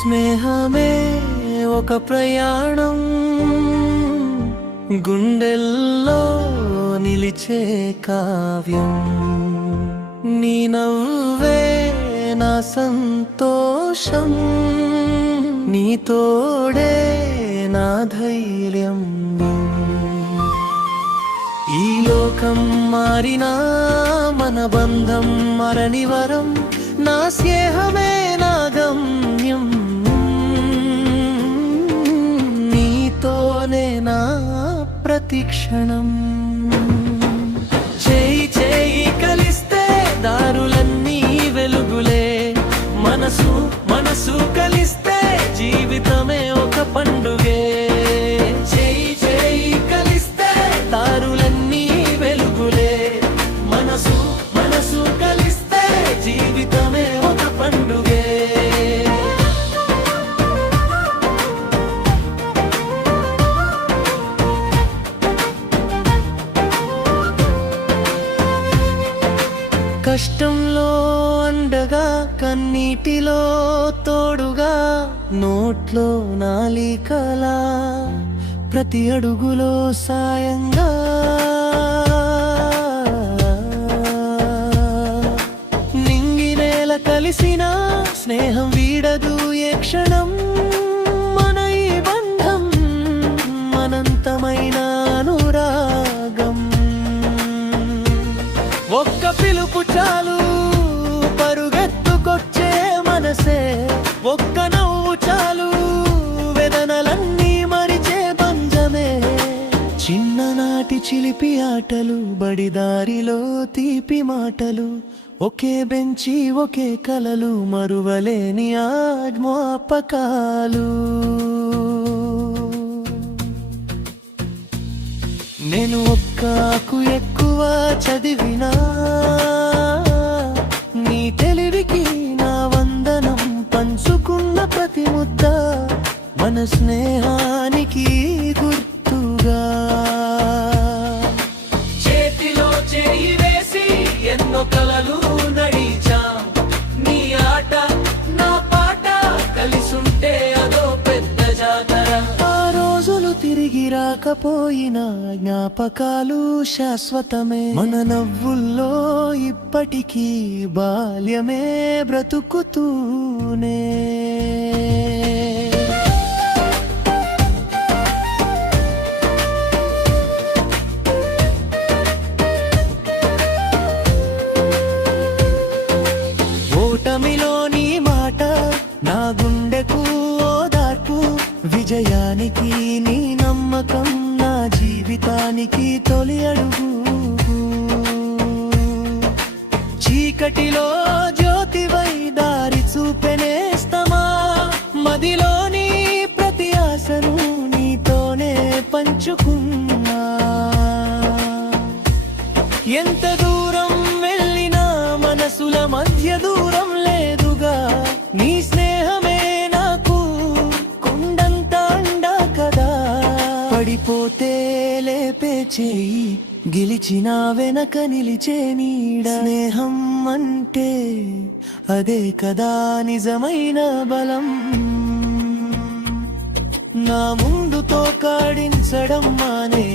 స్నేహమే ఒక ప్రయాణం, గుండెల్లో నిలిచే కావ్యం. నీ నవ్వే నా సంతోషం, నీ తోడే నా ధైర్యం. ఈ లోకం మారినా మన బంధం మరని వరం, నా స్నేహమే నా గమ్యం. నీతోనే నా ప్రతిక్షణం. చేయి చేయి కలిస్తే దారులన్నీ వెలుగులే, మనసు మనసు కలిస్తే జీవితమే ఒక పండుగే. చేయి చేయి కలిస్తే దారులన్నీ వెలుగులే, మనసు మనసు కలిస్తే జీవితమే ఒక పండుగే. కష్టంలో అండగా, కన్నీటిలో తోడుగా, నోట్లో నాలికలా, ప్రతి అడుగులో సాయంగా. నింగి నేల కలిసిన స్నేహం వీడదు ఏ క్షణం. మన ఈ బంధం అనంతమైన అనురాగం. ఒక్క పిలుపు చాలు పరుగెత్తుకొచ్చే మనసే, ఒక్క నవ్వు చాలు వేదనలన్నీ మరిచే బంధమే. చిన్ననాటి చిలిపి ఆటలు, బడిదారిలో తీపి మాటలు, ఒకే బెంచి ఒకే కలలు, మరువలేని జ్ఞాపకాలు. నేను ఒక్కకు ఎక్కువ చదివినా, నీ తెలివికి నా వందనం. పంచుకున్న ప్రతి ముద్ద మన స్నేహానికి గుర్తుగా. చేతిలో చేయి వేసి ఎన్నో కలలు నడిచాం, నీ ఆట నా పాట కలిసుంటే అదో పెద్ద జాతర. ఆ రోజులు తిరిగి రాకపోయినా జ్ఞాపకాలు శాశ్వతమే. మన నవ్వుల్లో ఇప్పటికీ బాల్యమే బ్రతుకుతూనే. ఓటమిలోని మాట నా గుండెకు ఓదార్పు, విజయానికి నీ నమ్మకం నా జీవితానికి తొలి అడుగు. చీకటిలో జ్యోతివై దారి చూపెనేస్తమా, మదిలోని ప్రతి ఆశను నీతోనే పంచుకున్నా. ఎంత దూరం వెళ్ళినా మనసుల మధ్య దూరం లేదుగా. నీ స్నేహమే నాకు కొండంత అండా కదా. పడిపోతే లేపే చేయి, గెలిచిన వెనక నిలిచే నీడ. స్నేహం అంటే అదే కదా నిజమైన బలం. నా ముందుతో కాడించడం మానే,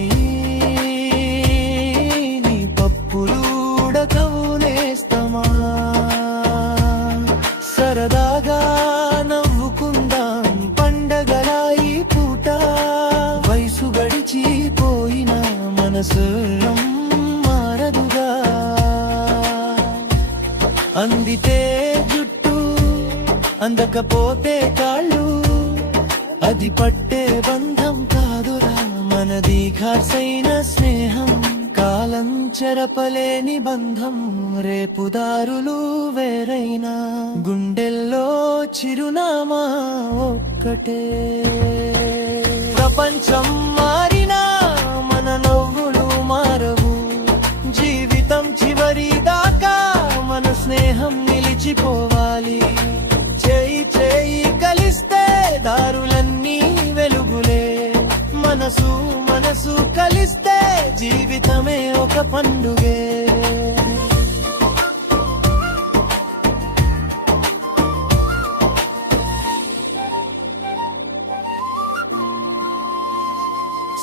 నీ పప్పులు ఉడకవు నేస్తమా. సరదాగా నవ్వుకుందాం పండగలా ఈ పూట. వయసు గడిచిపోయిన మనసు మారదుగా. అందితే జుట్టు అందకపోతే కాళ్ళు, అది పట్టే బంధం కాదురా మనది ఖాసైన స్నేహం. కాలం చెరపలేని బంధం, రేపు దారులు వేరైనా గుండెల్లో చిరునామా ఒక్కటే. ప్రపంచం మారినా మన నవ్వులు మారవు, జీవితం చివరి దాకా మన స్నేహం నిలిచిపోవాలి. చేయి చేయి కలిస్తే దారులన్నీ వెలుగులే, మనసు మనసు కలిస్తే జీవితమే ఒక పండుగే.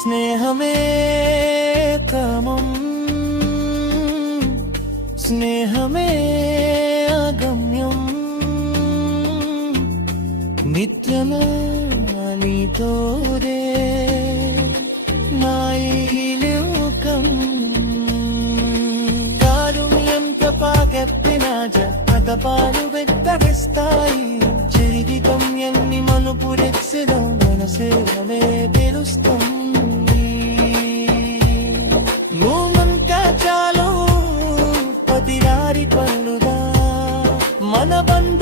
സ്നേഹമേ കാമം സ്നേഹമേ അഗമ്യം నిత్యమా నీతోరే నాయిలోకం కారుణ్యం కపాగెత్తినాజ పదపాలు వెత్తరిస్తాయి జీవితం ఎన్ని మనుపురెచ్చిదో మనసేవమే తెలుస్తుంది మూమంత చాలు పతిరారి పళ్ళుదా మన బంధ